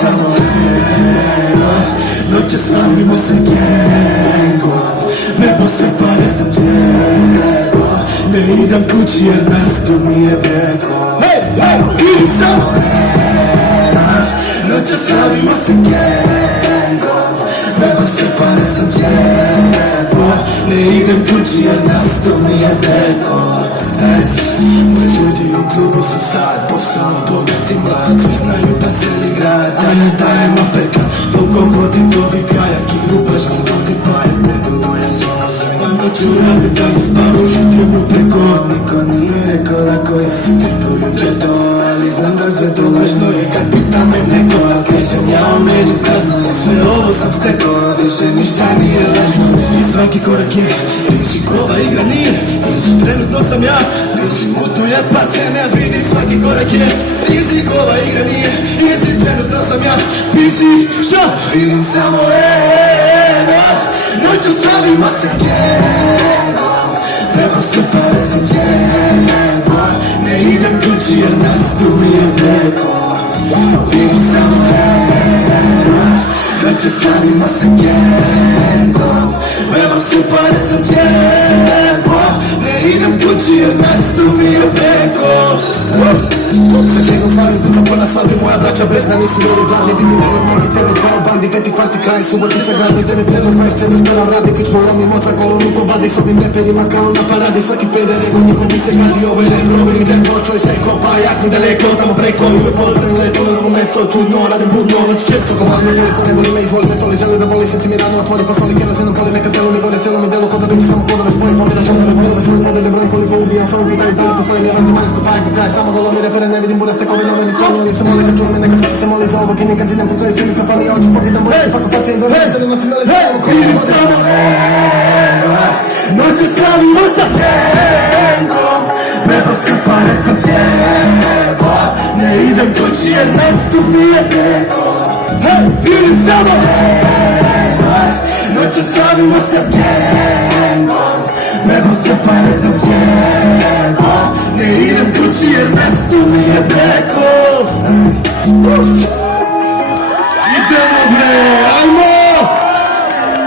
samo error. Noće slavimo se gengo, nebo se pare sam zjebo. Ne idem kući jer mesto mi je breko. Vidim samo error. Noće slavimo se gengo, nebo se pare sam zjebo. Ne idem kući jer mesto mi je breko. Moji ljudi u klubu su sad postano bogati mlad. Svi znaju da cijeli grad dajem apekat. Volko vodi povi kajak i grupažno vodi pajak. Predugo ja sam na sanjam noću radi da izbavu žitimo preko. Niko nije rekao da koji si tripuju geto. Ali znam da sve to lažno je kad pita me neko. A kažem ja o meni prazno je sve ovo sam stekao. Više ništa nije lažno. I svaki korak je rizik, ova igra nije rizik. Trenutno sam ja rizik, mutuje pa se ne vidi. Svaki korak je rizik, ova igra nije rizik. Trenutno sam ja rizik, šta? Vidim samo error. Noću slavimo se gengom, treba se pare sam zjebo. Ne idem kući jer nastu mi je breko. Vidim samo error. Noću slavimo se gengom, treba se pare sam zjebo. Ne idem kući jer nastu mi je breko. Sa kegom falim puta po na svadbi. Moja braća besna nisu ljudi gladni. Ti mi veli mnogi tebe kao bandi. Peti kvarti kraj, subotica gradni. 9-1-24 spelam radi. Kuć polomni mozak, kolonu ko vadi. S ovim reperima kao na paradi. Svaki peder ego njihov bi se gadi. Ovo je rap, robili mi tempo, čuješ eko. Pa jak mi daleko, tamo preko. UFO preleto na drugo mesto. Čudno, radim budno, noć često. Ko valim me koliko ne voli me, izvolite to li želi da voli. Srci mi rano otvori poslovnik, jedno sedam pali. Neka telo mi gore, cijelo mi delo. Ko da vidim samo podove svoje pomira. Žalove, bodove, svoje pobjede. Brojim koliko ubijam, svojim pitaju da li postoji. Nije vanzimalijsko pajak do kraja. Samo golomi repere, ne vidim buraste kove noveni skloni. Oni se moli kad čume, neka svaki se moli za ovog. I nikad zidem pucaju svi mikrofoni. Ja oči pogledam bolje, svako pacijent do ne. Zeli nosim veli delo, ko je samo error. Noće slavimo sa gengom, nebo se pare sam zjebo. Ne idem kući jer mesto mi je breko. Vidim samo error. Noće slavimo sa gengom, nebo se pare sam zjebo.